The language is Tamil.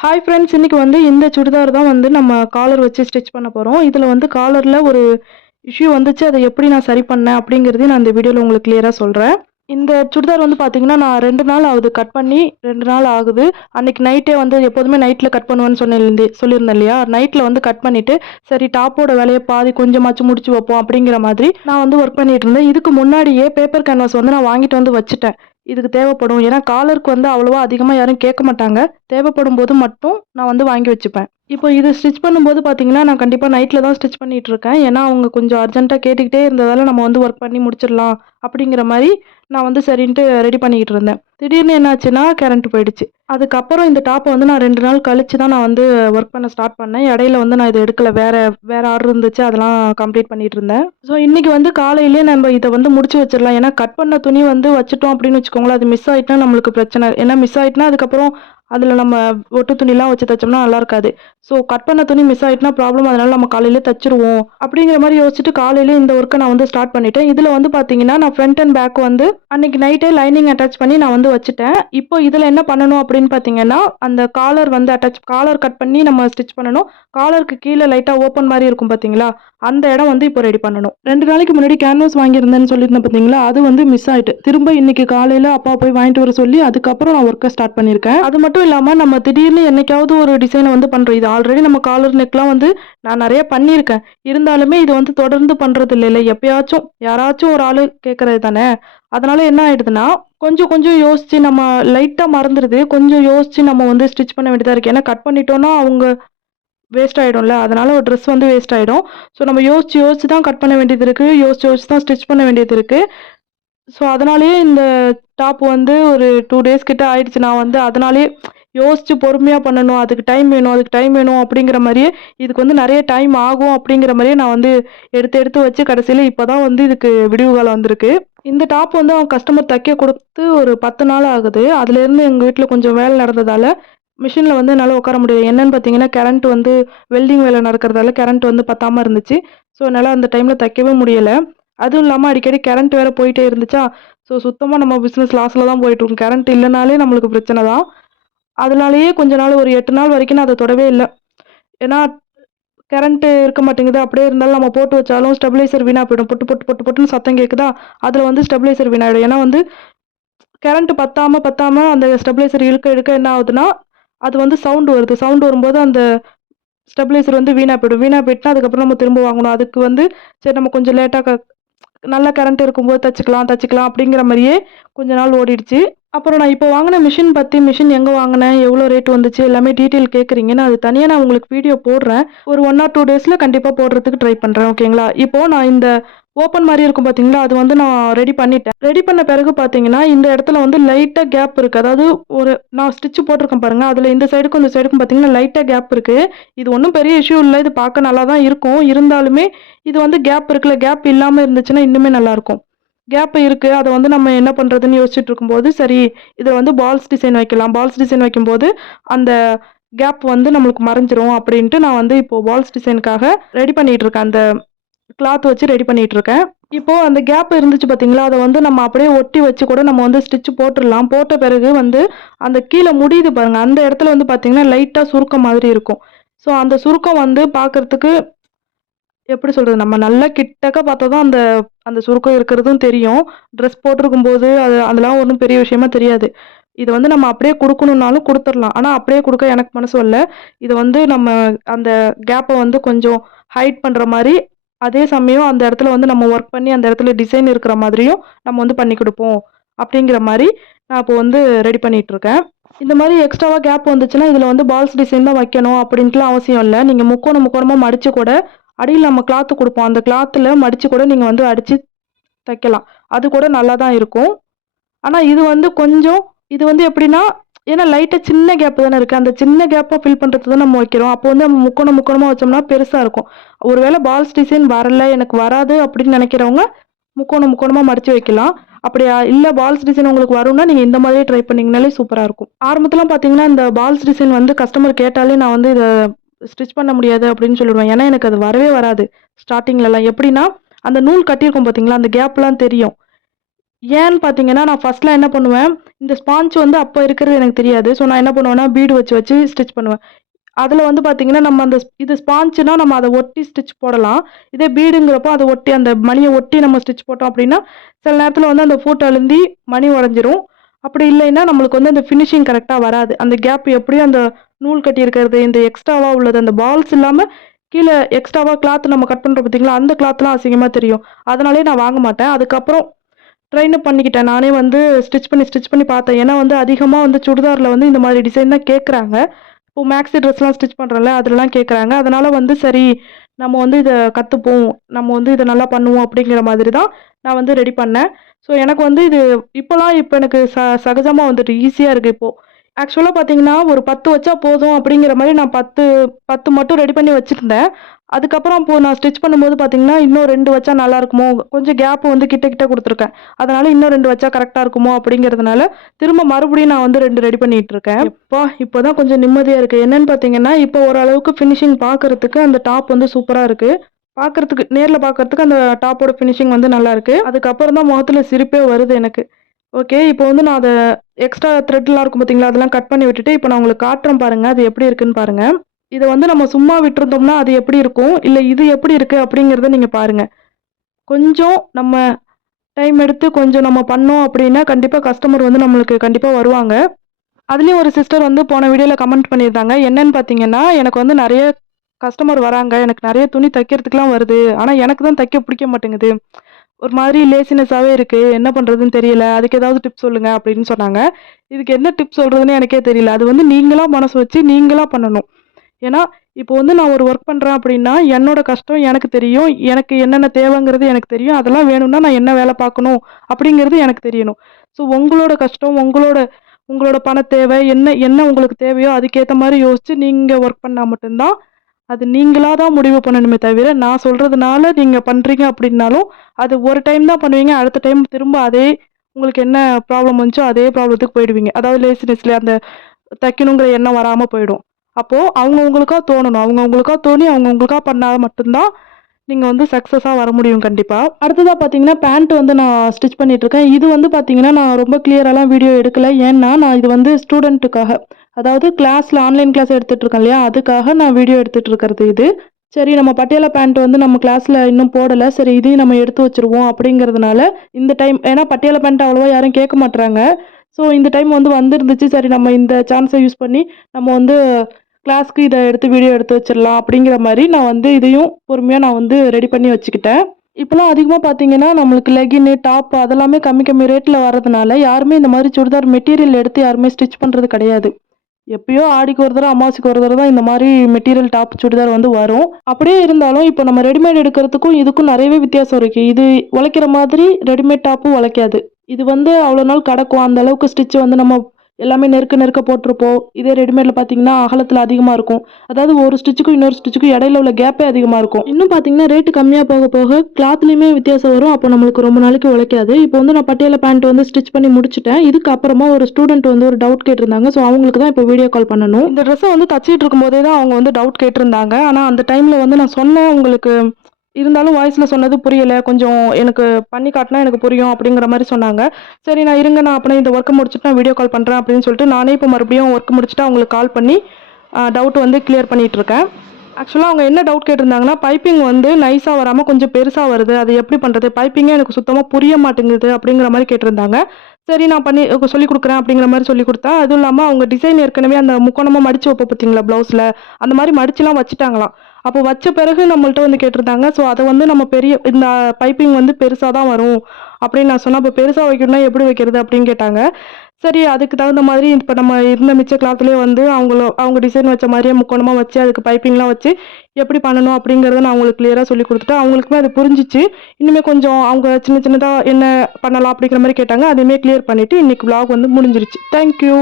ஹாய் ஃப்ரெண்ட்ஸ் இன்னைக்கு வந்து இந்த சுடிதார் தான் வந்து நம்ம காலர் வச்சு ஸ்டிச் பண்ண போகிறோம் இதில் வந்து காலரில் ஒரு இஷ்யூ வந்துச்சு. அதை எப்படி நான் சரி பண்ணேன் அப்படிங்கிறதையும் நான் இந்த வீடியோவில் உங்களுக்கு கிளியராக சொல்கிறேன் இந்த சுடிதார் வந்து பார்த்திங்கன்னா நான் ரெண்டு நாள் ஆகுது கட் பண்ணி ரெண்டு நாள் ஆகுது. அன்றைக்கி நைட்டே வந்து எப்போதுமே நைட்டில் கட் பண்ணுவேன்னு சொன்னேன் சொல்லியிருந்தேன் இல்லையா? நைட்டில் வந்து கட் பண்ணிவிட்டு சரி டாப்போட வேலையை பாதி கொஞ்சமாச்சும் முடிச்சு வைப்போம் அப்படிங்கிற மாதிரி நான் வந்து ஒர்க் பண்ணிட்டு இருந்தேன். இதுக்கு முன்னாடியே பேப்பர் கேன்வாஸ் வந்து நான் வாங்கிட்டு வந்து வச்சுட்டேன். இதுக்கு தேவைப்படும். ஏன்னா காலருக்கு வந்து அவ்வளோவா அதிகமாக யாரும் கேட்க மாட்டாங்க. தேவைப்படும் போது மட்டும் நான் வந்து வாங்கி வச்சுப்பேன். இப்போ இது ஸ்டிச் பண்ணும்போது பார்த்தீங்கன்னா நான் கண்டிப்பாக நைட்டில் தான் ஸ்டிச் பண்ணிகிட்ருக்கேன் இருக்கேன் ஏன்னா அவங்க கொஞ்சம் அர்ஜென்ட்டாக கேட்டுக்கிட்டே இருந்ததால் நம்ம வந்து ஒர்க் பண்ணி முடிச்சிடலாம் அப்படிங்கிற மாதிரி நான் வந்து சரின்ட்டு ரெடி பண்ணிக்கிட்டு இருந்தேன். திடீர்னு என்னாச்சுன்னா கரண்ட் போயிடுச்சு. அதுக்கப்புறம் இந்த டாப்பை வந்து நான் ரெண்டு நாள் கழிச்சு தான் நான் வந்து ஒர்க் பண்ண ஸ்டார்ட் பண்ணேன். இடையில வந்து நான் இதை எடுக்கல. வேற வேற ஆர்டர் இருந்துச்சு. அதெல்லாம் கம்ப்ளீட் பண்ணிகிட்டு இருந்தேன். ஸோ இன்றைக்கி வந்து காலையிலேயே நம்ம இதை வந்து முடிச்சு வச்சிடலாம். ஏன்னா கட் பண்ண துணி வந்து வச்சுட்டோம் அப்படின்னு வச்சுக்கோங்களேன். அது மிஸ் ஆகிட்டுனா நம்மளுக்கு பிரச்சனை. ஏன்னா மிஸ் ஆகிட்டுனா அதுக்கப்புறம் அதில் நம்ம ஒட்டு துணிலாம் வச்சு தைச்சோம்னா நல்லா இருக்காது. ஸோ கட் பண்ண துணி மிஸ் ஆகிட்டுனா ப்ராப்ளம் அதனால நம்ம காலையிலே தைச்சிருவோம். அப்படிங்கிற மாதிரி யோசிச்சுட்டு காலையிலே இந்த ஒர்க்கை நான் வந்து ஸ்டார்ட் பண்ணிட்டேன். இதில் வந்து பார்த்தீங்கன்னா நான் ஃப்ரண்ட் அண்ட் பேக் வந்து அன்னைக்கு நைட்டே லைனிங் அட்டாச் பண்ணி நான் வந்து வச்சுட்டேன். இப்போ இதில் என்ன பண்ணணும் அப்படின்னு பார்த்தீங்கன்னா அந்த காலர் வந்து அட்டாச் காலர் கட் பண்ணி நம்ம ஸ்டிச் பண்ணணும். காலருக்கு கீழே லைட்டாக ஓப்பன் மாதிரி இருக்கும் பார்த்தீங்களா அந்த இடம் வந்து இப்போ ரெடி பண்ணணும். ரெண்டு நாளைக்கு முன்னாடி கேன்வாஸ் வாங்கியிருந்தேன்னு சொல்லியிருந்தேன் பார்த்தீங்களா அது வந்து மிஸ் ஆயிட்டு. திரும்ப இன்னைக்கு காலையில் அப்பா போய் வாங்கிட்டு வர சொல்லி அதுக்கப்புறம் நான் ஒர்க்கை ஸ்டார்ட் பண்ணியிருக்கேன். அது மட்டும் மட்டும் இல்லாமல் நம்ம திடீர்னு என்னைக்காவது ஒரு டிசைனை வந்து பண்ணுறோம் இது ஆல்ரெடி நம்ம காலர் நெக்லாம் வந்து நான் நிறைய பண்ணியிருக்கேன். இருந்தாலுமே இது வந்து தொடர்ந்து பண்ணுறது இல்லை எப்பயாச்சும் யாராச்சும் ஒரு ஆள் கேட்குறது தானே? அதனால என்ன ஆயிடுதுன்னா கொஞ்சம் கொஞ்சம் யோசிச்சு நம்ம லைட்டாக மறந்துடுது. கொஞ்சம் யோசிச்சு நம்ம வந்து ஸ்டிச் பண்ண வேண்டியதாக இருக்குது ஏன்னா கட் பண்ணிட்டோன்னா அவங்க வேஸ்ட் ஆகிடும்ல அதனால் ஒரு ட்ரெஸ் வந்து வேஸ்ட் ஆகிடும் ஸோ நம்ம யோசிச்சு யோசிச்சு தான் கட் பண்ண வேண்டியது இருக்குது யோசிச்சு யோசிச்சு தான் ஸ்டிச் பண்ண வேண்டியது இருக்குது ஸோ அதனாலேயே இந்த டாப் வந்து ஒரு டூ டேஸ் கிட்ட ஆயிடுச்சு. நான் வந்து அதனாலேயே யோசிச்சு பொறுமையாக பண்ணணும். அதுக்கு டைம் வேணும் அதுக்கு டைம் வேணும் அப்படிங்கிற மாதிரியே இதுக்கு வந்து நிறைய டைம் ஆகும் அப்படிங்கிற மாதிரியே நான் வந்து எடுத்து எடுத்து வச்சு கடைசியில் இப்போ தான் வந்து இதுக்கு விடிவு காலம் வந்திருக்கு. இந்த டாப் வந்து அவன் கஸ்டமர் தைக்க கொடுத்து ஒரு பத்து நாள் ஆகுது. அதுலேருந்து எங்கள் வீட்டில் கொஞ்சம் வேலை நடந்ததால் மிஷினில் வந்து என்னால் உட்கார முடியாது என்னென்னு பார்த்தீங்கன்னா கரண்ட் வந்து வெல்டிங் வேலை நடக்கிறதால கரண்ட் வந்து பத்தாமல் இருந்துச்சு. ஸோ என்னால் அந்த டைமில் தைக்கவே முடியலை. அதுவும் இல்லாமல் அடிக்கடி கரண்ட் வேறு போயிட்டே இருந்துச்சா? ஸோ சுத்தமாக நம்ம பிஸ்னஸ் லாஸில் தான் போயிட்டுருக்கும் கரண்ட் இல்லைனாலே நம்மளுக்கு பிரச்சனை தான். அதனாலேயே கொஞ்ச நாள் ஒரு எட்டு நாள் வரைக்கும் நான் அதை தொடவே இல்லை. ஏன்னா கரண்ட்டு இருக்க மாட்டேங்குது. அப்படியே இருந்தாலும் நம்ம போட்டு வச்சாலும் ஸ்டெபிலைசர் வீணாக போயிடும். பொட்டு பொட்டு பொட்டு பொட்டுன்னு சத்தம் கேட்குதா? அதில் வந்து ஸ்டெபிலைசர் வீணாகிடும் ஏன்னா வந்து கரண்ட் பத்தாமல் பத்தாமல் அந்த ஸ்டெபிலைசர் இழுக்க இழுக்க என்ன ஆகுதுன்னா அது வந்து சவுண்டு வருது. சவுண்டு வரும்போது அந்த ஸ்டெபிலைசர் வந்து வீணாக போயிடும். வீணாக போயிட்டுனா அதுக்கப்புறம் நம்ம திரும்ப வாங்கணும். அதுக்கு வந்து சரி நம்ம கொஞ்சம் லேட்டாக நல்ல கரண்ட் இருக்கும்போது தச்சுக்கலாம் தச்சுக்கலாம் அப்படிங்கிற மாதிரியே கொஞ்ச நாள் ஓடிடுச்சு. அப்புறம் நான் இப்போ வாங்கின மிஷின் பற்றி மிஷின் எங்கே வாங்கினேன் எவ்வளோ ரேட் வந்துச்சு எல்லாமே டீட்டெயில் கேட்குறீங்க நான் அது தனியாக நான் உங்களுக்கு வீடியோ போடுறேன். ஒரு ஒன் ஆர் டூ டேஸில் கண்டிப்பாக போடுறதுக்கு ட்ரை பண்ணுறேன் ஓகேங்களா இப்போது நான் இந்த ஓப்பன் மாதிரி இருக்கும் பார்த்தீங்களா அது வந்து நான் ரெடி பண்ணிட்டேன். ரெடி பண்ண பிறகு பார்த்தீங்கன்னா இந்த இடத்துல வந்து லைட்டாக கேப் இருக்குது அதாவது ஒரு நான் ஸ்டிச் போட்டிருக்கேன் பாருங்கள் அதில் இந்த சைடுக்கும் இந்த சைடுக்கும் பார்த்தீங்கன்னா லைட்டாக கேப் இருக்குது இது ஒன்றும் பெரிய இஷ்யூ இல்லை. இது பார்க்க நல்லா தான் இருக்கும். இருந்தாலுமே இது வந்து கேப் இருக்குல்ல. கேப் இல்லாமல் இருந்துச்சுன்னா இன்னுமே நல்லாயிருக்கும். கேப் இருக்குது அதை வந்து நம்ம என்ன பண்ணுறதுன்னு யோசிச்சுட்டு இருக்கும்போது சரி இதில் வந்து பால்ஸ் டிசைன் வைக்கலாம். பால்ஸ் டிசைன் வைக்கும்போது அந்த கேப் வந்து நம்மளுக்கு மறைஞ்சிரும் அப்படின்ட்டு நான் வந்து இப்போது பால்ஸ் டிசைனுக்காக ரெடி பண்ணிகிட்டு இருக்கேன். அந்த கிளாத் வச்சு ரெடி பண்ணிட்டு இருக்கேன் இப்போ அந்த கேப் இருந்துச்சு பார்த்தீங்களா அதை வந்து நம்ம அப்படியே ஒட்டி வச்சு கூட நம்ம வந்து ஸ்டிச் போட்டுடலாம். போட்ட பிறகு வந்து அந்த கீழே முடியுது பாருங்கள் அந்த இடத்துல வந்து பார்த்தீங்கன்னா லைட்டாக சுருக்கம் மாதிரி இருக்கும். ஸோ அந்த சுருக்கம் வந்து பார்க்கறதுக்கு எப்படி சொல்கிறது நம்ம நல்லா கிட்டக்க பார்த்தா தான் அந்த அந்த சுருக்கம் இருக்கிறதும் தெரியும். ட்ரெஸ் போட்டிருக்கும் போது அது அதெல்லாம் ஒன்றும் பெரிய விஷயமா தெரியாது. இது வந்து நம்ம அப்படியே கொடுக்கணுன்னாலும் கொடுத்துடலாம். ஆனால் அப்படியே கொடுக்க எனக்கு மனசு இல்லை இது வந்து நம்ம அந்த கேப்பை வந்து கொஞ்சம் ஹைட் பண்ணுற மாதிரி அதே சமயம் அந்த இடத்துல வந்து நம்ம ஒர்க் பண்ணி அந்த இடத்துல டிசைன் இருக்கிற மாதிரியும் நம்ம வந்து பண்ணி கொடுப்போம். அப்படிங்கிற மாதிரி நான் இப்போ வந்து ரெடி பண்ணிகிட்ருக்கேன் இந்த மாதிரி எக்ஸ்ட்ராவாக கேப் வந்துச்சுன்னா இதில் வந்து பால்ஸ் டிசைன் தான் வைக்கணும் அப்படின்ட்டுலாம் அவசியம் இல்லை. நீங்கள் முக்கோணம் முக்கோணமாக மடித்து கூட அடியில் நம்ம கிளாத்து கொடுப்போம். அந்த கிளாத்தில் மடித்து கூட நீங்கள் வந்து அடித்து தைக்கலாம். அது கூட நல்லா தான் இருக்கும். ஆனால் இது வந்து கொஞ்சம் இது வந்து எப்படின்னா ஏன்னா லைட்டாக சின்ன கேப் தானே இருக்குது அந்த சின்ன கேப்பாக ஃபில் பண்ணுறது தான் நம்ம வைக்கிறோம். அப்போ வந்து நம்ம முக்கோணம் முக்கோணமாக வச்சோம்னா பெருசாக இருக்கும். ஒருவேளை பால்ஸ் டிசைன் வரல எனக்கு வராது அப்படின்னு நினைக்கிறவங்க முக்கோணம் முக்கோணமாக மடித்து வைக்கலாம். அப்படியா? இல்லை பால்ஸ் டிசைன் உங்களுக்கு வரும்னா நீங்கள் இந்த மாதிரியே ட்ரை பண்ணிங்கனாலே சூப்பராக இருக்கும். ஆரம்பத்துலாம் பார்த்தீங்கன்னா இந்த பால்ஸ் டிசைன் வந்து கஸ்டமர் கேட்டாலே நான் வந்து இதை ஸ்டிச் பண்ண முடியாது அப்படின்னு சொல்லிடுவேன். ஏன்னா எனக்கு அது வரவே வராது ஸ்டார்டிங்லலாம் எப்படின்னா அந்த நூல் கட்டியிருக்கும் பார்த்தீங்களா அந்த கேப்லாம் தெரியும். ஏன்னு பார்த்தீங்கன்னா நான் ஃபர்ஸ்ட்லாம் என்ன பண்ணுவேன் இந்த ஸ்பாஞ்ச் வந்து அப்போ இருக்கிறது எனக்கு தெரியாது. ஸோ நான் என்ன பண்ணுவேன்னா பீடு வச்சு வச்சு ஸ்டிச் பண்ணுவேன். அதில் வந்து பார்த்தீங்கன்னா நம்ம அந்த இது ஸ்பாஞ்சுனா நம்ம அதை ஒட்டி ஸ்டிச் போடலாம். இதே பீடுங்கிறப்போ அதை ஒட்டி அந்த மணியை ஒட்டி நம்ம ஸ்டிச் போட்டோம் அப்படின்னா சில நேரத்தில் வந்து அந்த ஃபோட்டோ அழுந்தி மணி உடஞ்சிரும். அப்படி இல்லைன்னா நம்மளுக்கு வந்து அந்த ஃபினிஷிங் கரெக்டாக வராது. அந்த கேப் எப்படியும் அந்த நூல் கட்டி இருக்கிறது இந்த எக்ஸ்ட்ராவாக உள்ளது அந்த பால்ஸ் இல்லாமல் கீழே எக்ஸ்ட்ராவாக கிளாத் நம்ம கட் பண்ணுறோம் பார்த்தீங்களா அந்த கிளாத்லாம் அசிங்கமாக தெரியும். அதனாலே நான் வாங்க மாட்டேன். அதுக்கப்புறம் ட்ரைனப் பண்ணிக்கிட்டேன். நானே வந்து ஸ்டிச் பண்ணி ஸ்டிச் பண்ணி பார்த்தேன். ஏன்னா வந்து அதிகமாக வந்து சுடிதாரில் வந்து இந்த மாதிரி டிசைன் தான் கேட்குறாங்க இப்போ மேக்ஸி ட்ரெஸ்லாம் ஸ்டிச் பண்ணுறல அதிலலாம் கேட்குறாங்க அதனால் வந்து சரி நம்ம வந்து இதை கற்றுப்போம் நம்ம வந்து இதை நல்லா பண்ணுவோம் அப்படிங்கிற மாதிரி தான் நான் வந்து ரெடி பண்ணேன். ஸோ எனக்கு வந்து இது இப்போலாம் இப்போ எனக்கு ச சகஜமாக வந்துட்டு ஈஸியாக இருக்குது இப்போது ஆக்சுவலாக பார்த்தீங்கன்னா ஒரு பத்து வச்சா போதும் அப்படிங்கிற மாதிரி நான் பத்து பத்து மட்டும் ரெடி பண்ணி வச்சுருந்தேன். அதுக்கப்புறம் இப்போ நான் ஸ்டிச் பண்ணும்போது பார்த்தீங்கன்னா இன்னும் ரெண்டு வச்சா நல்லா இருக்குமோ? கொஞ்சம் கேப் வந்து கிட்ட கிட்ட கொடுத்துருக்கேன். அதனால இன்னும் ரெண்டு வச்சா கரெக்டாக இருக்குமோ அப்படிங்கிறதுனால திரும்ப மறுபடியும் நான் வந்து ரெண்டு ரெடி பண்ணிட்டு இருக்கேன். இப்போ இப்போ தான் கொஞ்சம் நிம்மதியாக இருக்குது என்னன்னு பார்த்தீங்கன்னா இப்போ ஓரளவுக்கு ஃபினிஷிங் பார்க்கறதுக்கு அந்த டாப் வந்து சூப்பராக இருக்குது பார்க்கறதுக்கு நேரில் பார்க்கறதுக்கு அந்த டாப்போட ஃபினிஷிங் வந்து நல்லா இருக்கு. அதுக்கப்புறம் தான் முகத்துல சிரிப்பே வருது எனக்கு. ஓகே இப்போ வந்து நான் அதை எக்ஸ்ட்ரா த்ரெட்லாம் இருக்கும் பார்த்தீங்களா அதெல்லாம் கட் பண்ணி விட்டுட்டு இப்போ நான் உங்களுக்கு காட்டுறேன் பாருங்க அது எப்படி இருக்குன்னு பாருங்க. இதை வந்து நம்ம சும்மா விட்டுருந்தோம்னா அது எப்படி இருக்கும்? இல்லை இது எப்படி இருக்குது அப்படிங்கிறத நீங்கள் பாருங்கள் கொஞ்சம் நம்ம டைம் எடுத்து கொஞ்சம் நம்ம பண்ணோம் அப்படின்னா கண்டிப்பாக கஸ்டமர் வந்து நம்மளுக்கு கண்டிப்பாக வருவாங்க. அதுலேயும் ஒரு சிஸ்டர் வந்து போன வீடியோவில் கமெண்ட் பண்ணியிருந்தாங்க. என்னன்னு பார்த்தீங்கன்னா எனக்கு வந்து நிறைய கஸ்டமர் வராங்க. எனக்கு நிறைய துணி தைக்கிறதுக்குலாம் வருது. ஆனால் எனக்கு தான் தைக்க பிடிக்க மாட்டேங்குது. ஒரு மாதிரி லேசினஸாகவே இருக்குது என்ன பண்ணுறதுன்னு தெரியல. அதுக்கு ஏதாவது டிப்ஸ் சொல்லுங்கள் அப்படின்னு சொன்னாங்க. இதுக்கு என்ன டிப்ஸ் சொல்கிறதுன்னு எனக்கே தெரியல. அது வந்து நீங்களாக மனசு வச்சு நீங்களாக பண்ணணும். ஏன்னா இப்போ வந்து நான் ஒரு ஒர்க் பண்ணுறேன் அப்படின்னா என்னோட கஷ்டம் எனக்கு தெரியும் எனக்கு என்னென்ன தேவைங்கிறது எனக்கு தெரியும் அதெல்லாம் வேணும்னா நான் என்ன வேலை பார்க்கணும் அப்படிங்கிறது எனக்கு தெரியணும். ஸோ உங்களோட கஷ்டம் உங்களோட உங்களோட பண தேவை என்ன என்ன உங்களுக்கு தேவையோ அதுக்கேற்ற மாதிரி யோசித்து நீங்கள் ஒர்க் பண்ணால் மட்டும்தான் அது நீங்களாக தான் முடிவு பண்ணணுமே தவிர நான் சொல்கிறதுனால நீங்கள் பண்ணுறீங்க அப்படின்னாலும் அது ஒரு டைம் தான் பண்ணுவீங்க அடுத்த டைம் திரும்ப அதே உங்களுக்கு என்ன ப்ராப்ளம் வந்துச்சோ அதே ப்ராப்ளத்துக்கு போயிடுவீங்க. அதாவது லேசினஸ்ல அந்த தைக்கணுங்கிற எண்ணம் வராமல் போயிடும். அப்போது அவங்கவுங்களுக்கா தோணணும். அவங்கவுங்களுக்கா தோணி அவங்கவுங்களுக்கா பண்ணால் மட்டும்தான் நீங்கள் வந்து சக்ஸஸாக வர முடியும் கண்டிப்பாக அடுத்ததாக பார்த்தீங்கன்னா பேண்ட் வந்து நான் ஸ்டிச் பண்ணிகிட்ருக்கேன் இது வந்து பார்த்தீங்கன்னா நான் ரொம்ப கிளியராலாம் வீடியோ எடுக்கலை. ஏன்னா நான் இது வந்து ஸ்டூடெண்ட்டுக்காக அதாவது கிளாஸில் ஆன்லைன் கிளாஸ் எடுத்துகிட்ருக்கேன் இல்லையா? அதுக்காக நான் வீடியோ எடுத்துகிட்டு இருக்கிறது இது. சரி நம்ம பட்டியாலா பேண்ட் வந்து நம்ம கிளாஸில் இன்னும் போடலை. சரி இதையும் நம்ம எடுத்து வச்சிருவோம் அப்படிங்கிறதுனால இந்த டைம் ஏன்னா பட்டியாலா பேண்ட் அவ்வளோவா யாரும் கேட்க மாட்டுறாங்க ஸோ இந்த டைம் வந்து வந்துருந்துச்சு. சரி நம்ம இந்த சான்ஸை யூஸ் பண்ணி நம்ம வந்து கிளாஸ்க்கு இதை எடுத்து வீடியோ எடுத்து வச்சிடலாம் அப்படிங்கிற மாதிரி நான் வந்து இதையும் பொறுமையாக நான் வந்து ரெடி பண்ணி வச்சுக்கிட்டேன். இப்போலாம் அதிகமாக பார்த்தீங்கன்னா நம்மளுக்கு லெகின்னு டாப் அதெல்லாமே கம்மி கம்மி ரேட்டில் வரதுனால யாருமே இந்த மாதிரி சுடிதார் மெட்டீரியல் எடுத்து யாருமே ஸ்டிச் பண்ணுறது கிடையாது. எப்பயோ ஆடிக்கு ஒரு தடவை அமாவாசைக்கு ஒரு தடவை தான் இந்த மாதிரி மெட்டீரியல் டாப் சுடிதார் வந்து வரும். அப்படியே இருந்தாலும் இப்போ நம்ம ரெடிமேட் எடுக்கிறதுக்கும் இதுக்கும் நிறையவே வித்தியாசம் இருக்குது இது உழைக்கிற மாதிரி ரெடிமேட் டாப்பும் உழைக்காது. இது வந்து அவ்வளோ நாள் கிடக்கும். அந்த அளவுக்கு ஸ்டிச் வந்து நம்ம எல்லாமே நெருக்க நெருக்க போட்டிருப்போம். இதே ரெடிமேடில் பார்த்தீங்கன்னா அகலத்தில் அதிகமாக இருக்கும். அதாவது ஒரு ஸ்டிச்சுக்கும் இன்னொரு ஸ்டிச்சுக்கும் இடையில உள்ள கேப்பே அதிகமாக இருக்கும். இன்னும் பார்த்தீங்கன்னா ரேட்டு கம்மியாக போக போக கிளாத்லேயுமே வித்தியாசம் வரும். அப்போ நம்மளுக்கு ரொம்ப நாளைக்கு உழைக்காது. இப்போ வந்து நான் பட்டியல பேண்ட் வந்து ஸ்டிச் பண்ணி முடிச்சிட்டேன். இதுக்கு அப்புறமா ஒரு ஸ்டூடெண்ட் வந்து ஒரு டவுட் கேட்டிருந்தாங்க. ஸோ அவங்களுக்கு தான் இப்போ வீடியோ கால் பண்ணணும். இந்த ட்ரெஸ்ஸை வந்து தச்சிட்டு இருக்கும்போதே தான் அவங்க வந்து டவுட் கேட்டிருந்தாங்க. ஆனால் அந்த டைமில் வந்து நான் சொன்னேன் உங்களுக்கு இருந்தாலும் வாய்ஸில் சொன்னது புரியலை. கொஞ்சம் எனக்கு பண்ணி காட்டினா எனக்கு புரியும் அப்படிங்கிற மாதிரி சொன்னாங்க. சரி நான் இருங்க நான் அப்படியே இந்த ஒர்க்கை முடிச்சுட்டு நான் வீடியோ கால் பண்ணுறேன் அப்படின்னு சொல்லிட்டு நானே இப்போ மறுபடியும் ஒர்க் முடிச்சுட்டு அவங்களுக்கு கால் பண்ணி டவுட் வந்து கிளியர் பண்ணிகிட்டு இருக்கேன். ஆக்சுவலாக அவங்க என்ன டவுட் கேட்டிருந்தாங்கன்னா பைப்பிங் வந்து நைஸாக வராமல் கொஞ்சம் பெருசாக வருது. அது எப்படி பண்ணுறது பைப்பிங்கே எனக்கு சுத்தமாக புரிய மாட்டேங்குது அப்படிங்கிற மாதிரி கேட்டிருந்தாங்க. சரி நான் பண்ணி சொல்லிக் கொடுக்குறேன் அப்படிங்கிற மாதிரி சொல்லி கொடுத்தா அதுவும் இல்லாமல் அவங்க டிசைன் ஏற்கனவே அந்த முக்கோணமாக மடித்து வைப்போம் பார்த்தீங்களா ப்ளவுஸில் அந்த மாதிரி மடிச்சுலாம் வச்சுட்டாங்களாம். அப்போ வச்ச பிறகு நம்மள்ட்ட வந்து கேட்டிருந்தாங்க. ஸோ அதை வந்து நம்ம பெரிய இந்த பைப்பிங் வந்து பெருசாக தான் வரும் அப்படின்னு நான் சொன்னேன். அப்போ பெருசாக வைக்கணும்னா எப்படி வைக்கிறது அப்படின்னு கேட்டாங்க. சரி அதுக்கு தகுந்த மாதிரி இப்போ நம்ம இருந்த மிச்ச கிளாத்லேயே வந்து அவங்கள அவங்க டிசைன் வச்ச மாதிரியே முக்கோணமாக வச்சு அதுக்கு பைப்பிங்லாம் வச்சு எப்படி பண்ணணும் அப்படிங்கிறத நான் அவங்களுக்கு கிளியராக சொல்லி கொடுத்துட்டு அவங்களுக்குமே அது புரிஞ்சிச்சு. இன்னுமே கொஞ்சம் அவங்க சின்ன சின்னதாக என்ன பண்ணலாம் அப்படிங்கிற மாதிரி கேட்டாங்க. அதையுமே கிளியர் பண்ணிவிட்டு இன்றைக்கி vlog வந்து முடிஞ்சிருச்சு. தேங்க்யூ